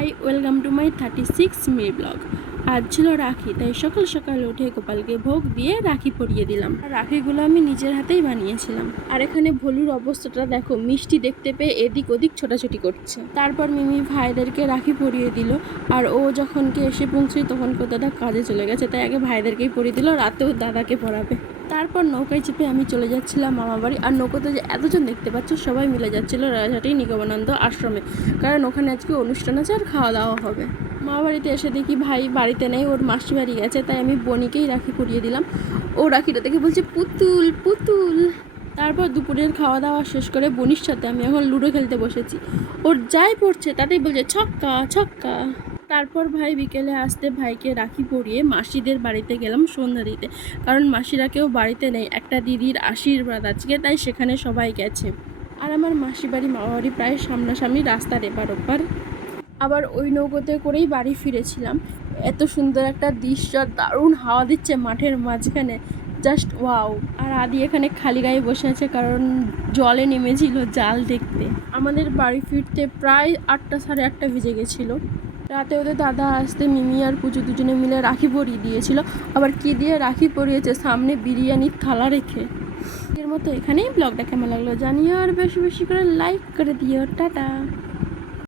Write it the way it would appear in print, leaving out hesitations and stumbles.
High, welcome to my 36 May blog. আজ ছিল রাখি, তাই সকাল সকাল উঠে গোপালকে ভোগ দিয়ে রাখি পরিয়ে দিলাম। আর রাখিগুলো আমি নিজের হাতেই বানিয়েছিলাম। আর এখানে ভলুর অবস্থাটা দেখো, মিষ্টি দেখতে পেয়ে এদিক ওদিক ছোটাছুটি করছে। তারপর মিমি ভাইদেরকে রাখি পরিয়ে দিল। আর ও যখনকে এসে পৌঁছই তখন দাদা কাজে চলে গেছে, তাই আগে ভাইদেরকেই পরিয়ে দিল, রাতেও দাদাকে পরাবে। তারপর নৌকায় চেপে আমি চলে যাচ্ছিলাম মামা বাড়ি। আর নৌকাতে যে এতজন দেখতে পাচ্ছ সবাই মিলে যাচ্ছিল রাজাহাটি নিগমানন্দ আশ্রমে, কারণ ওখানে আজকে অনুষ্ঠান আছে আর খাওয়া দাওয়া হবে। মামা বাড়িতে এসে দেখি ভাই বাড়িতে নেই, ওর মাসি বাড়ি গেছে, তাই আমি বনিকেই রাখি পরিয়ে দিলাম। ও রাখিটা দেখে বলছে পুতুল পুতুল। তারপর দুপুরের খাওয়া দাওয়া শেষ করে বনির সাথে আমি এখন লুডো খেলতে বসেছি। ওর যাই পড়ছে তাতেই বলছে ছক্কা ছক্কা। তারপর ভাই বিকেলে আসতে ভাইকে রাখি পরিয়ে মাসিদের বাড়িতে গেলাম সন্ধ্যা দিতে, কারণ মাসিরা কেউ বাড়িতে নেই, একটা দিদির আশীর্বাদ আজকে, তাই সেখানে সবাই গেছে। আর আমার মাসি বাড়ি মামা বাড়ি প্রায় সামনাসামনি, রাস্তার এপার ওপার। আবার ওই নৌকোতে করেই বাড়ি ফিরেছিলাম। এত সুন্দর একটা দৃশ্য, দারুণ হাওয়া দিচ্ছে মাঠের মাঝখানে, জাস্ট ওয়াও। আর আদি এখানে খালি গায়ে বসে আছে, কারণ জলে নেমেছিল জাল দেখতে। আমাদের বাড়ি ফিরতে প্রায় 8টা সাড়ে 8টা বেজে গেছিলো। রাতে ওদের দাদা আসতে মিমি আর পুজো দুজনে মিলে রাখি পরিয়ে দিয়েছিল। আবার কি দিয়ে রাখি পরিয়েছে, সামনে বিরিয়ানির থালা রেখে। এর মতো এখানেই ব্লগটা কেমন লাগলো জানিও, আর বেশি বেশি করে লাইক করে দিও। টাটা।